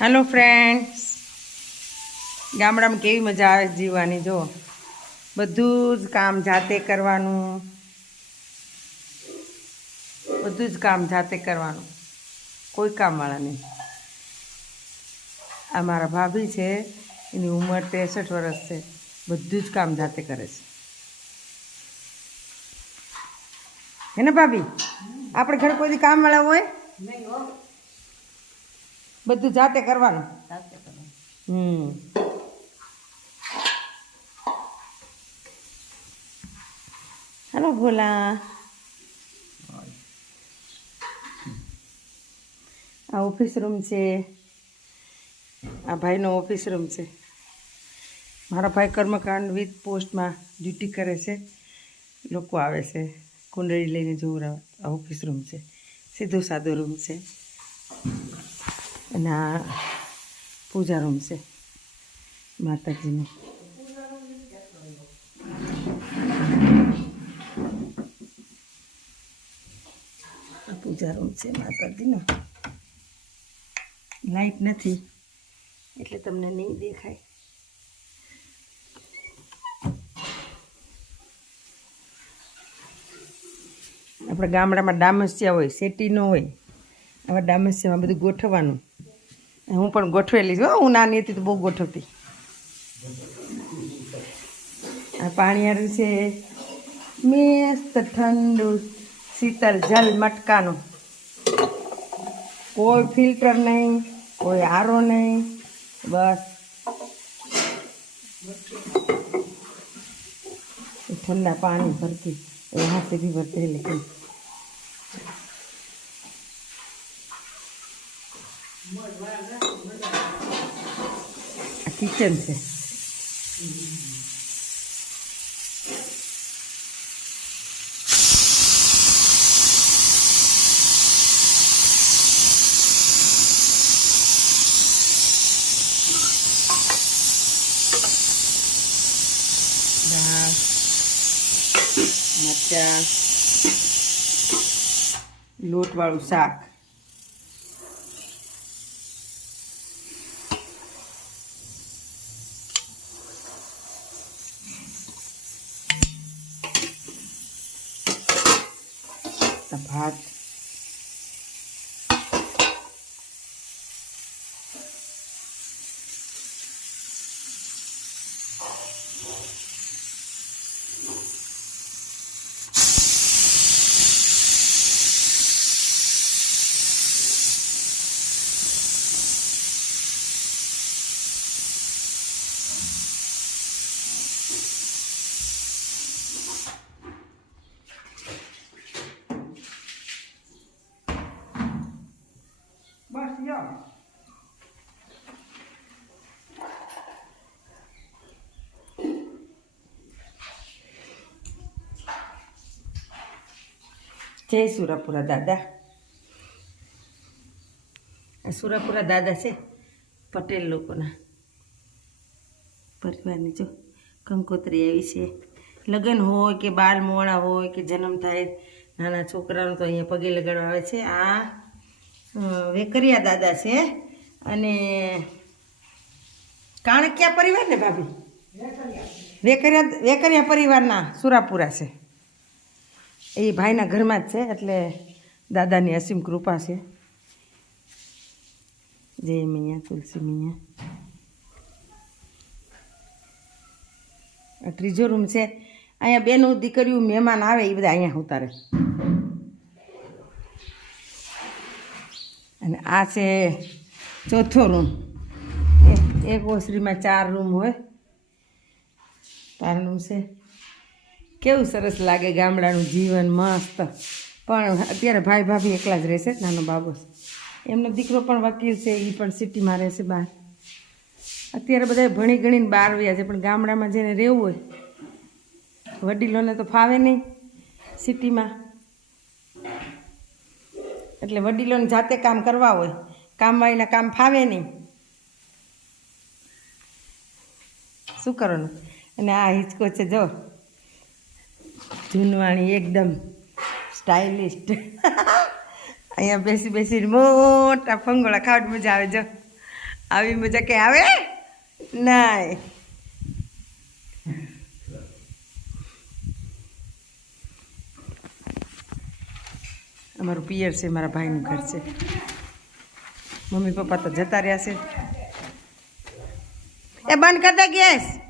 Hello friends, ગામડામાં કેવી મજા આવે જીવવાની. જો બધું જ કામ જાતે કરવાનું, બધું જ કામ જાતે કરવાનું, કોઈ કામવાળા નહીં. આ મારા ભાભી છે, એની ઉંમર 63 વર્ષ છે. બધું જ કામ જાતે કરે છે. હે ને ભાભી? આપણે ઘરે કોઈ કામવાળા હોય બધું જાતે કરવાનું. હેલો ભોલા. આ ઓફિસ રૂમ છે, આ ભાઈનો ઓફિસ રૂમ છે. મારા ભાઈ કર્મકાંડ વિથ પોસ્ટમાં ડ્યુટી કરે છે. લોકો આવે છે કુંડળી લઈને જોવરાવા. આ ઓફિસ રૂમ છે, સીધો સાદો રૂમ છે. અને આ પૂજા રૂમ છે માતાજીનો. પૂજા રૂમ છે માતાજીનો. લાઈટ નથી એટલે તમને નહીં દેખાય. આપણે ગામડામાં ડામસિયા હોય, શેટી ન હોય. આવા ડામસિયામાં બધું ગોઠવવાનું. હું પણ ગોઠવેલી છું. હું નાની હતી તો બહુ ગોઠવતી. આ પાણીયારું છે મસ્ત ઠંડુ શીતળ જલ મટકાનું. કોઈ ફિલ્ટર નહીં, કોઈ આરો નહીં, બસ ठंडा पानी भरती यहाँ से भी भरते हैं. लेकिन किचन से दाल, मरचा, લોટવાળું શાક. ભાત, બસ યો. જય સુરાપુરા દાદા. આ સુરાપુરા દાદા છે પટેલ લોકોના પરિવારની. જો કંકોત્રી આવી છે. લગ્ન હોય કે બાલ મોડા હોય કે જન્મ થાય નાના છોકરાનો તો અહીંયા પગે લગાડવા આવે છે. આ વેકરિયા દાદા છે અને કાણકિયા પરિવાર ને ભાભી? વેકરિયા પરિવારના સુરાપુરા છે. એ ભાઈના ઘરમાં જ છે, એટલે દાદાની અસીમ કૃપા છે. જય મૈયા તુલસી મૈયા. આ ત્રીજો રૂમ છે. અહીંયા બેનું દીકરીઓ મહેમાન આવે એ બધા અહીંયા ઉતારે. અને આ છે ચોથો રૂમ. એક ઓસરીમાં 4 રૂમ હોય. 4 રૂમ છે. કેવું સરસ લાગે ગામડાનું જીવન, મસ્ત. પણ અત્યારે ભાઈ ભાભી એકલા જ રહેશે. નાનો બાબો છે. એમનો દીકરો પણ વકીલ છે, એ પણ સિટીમાં રહેશે બહાર. અત્યારે બધા ભણી ગણીને બહાર વ્યા છે. પણ ગામડામાં જેને રહેવું હોય, વડીલોને તો ફાવે નહીં સિટીમાં. એટલે વડીલોને જાતે કામ કરવા હોય, કામવાળીના કામ ફાવે નહીં. શું કરવાનું? અને આ હિંચકો છે જો, જૂનવાણી એકદમ સ્ટાઇલિસ્ટ. અહીંયા બેસી બેસીને મોટા ફંગોળા ખાવાની મજા આવે. જો આવી મજા કે આવે નાય. અમારું પિયર છે, મારા ભાઈનું ઘર છે. મમ્મી પપ્પા તો જતા રહ્યા છે. એ બંધ કરી દે ગેસ.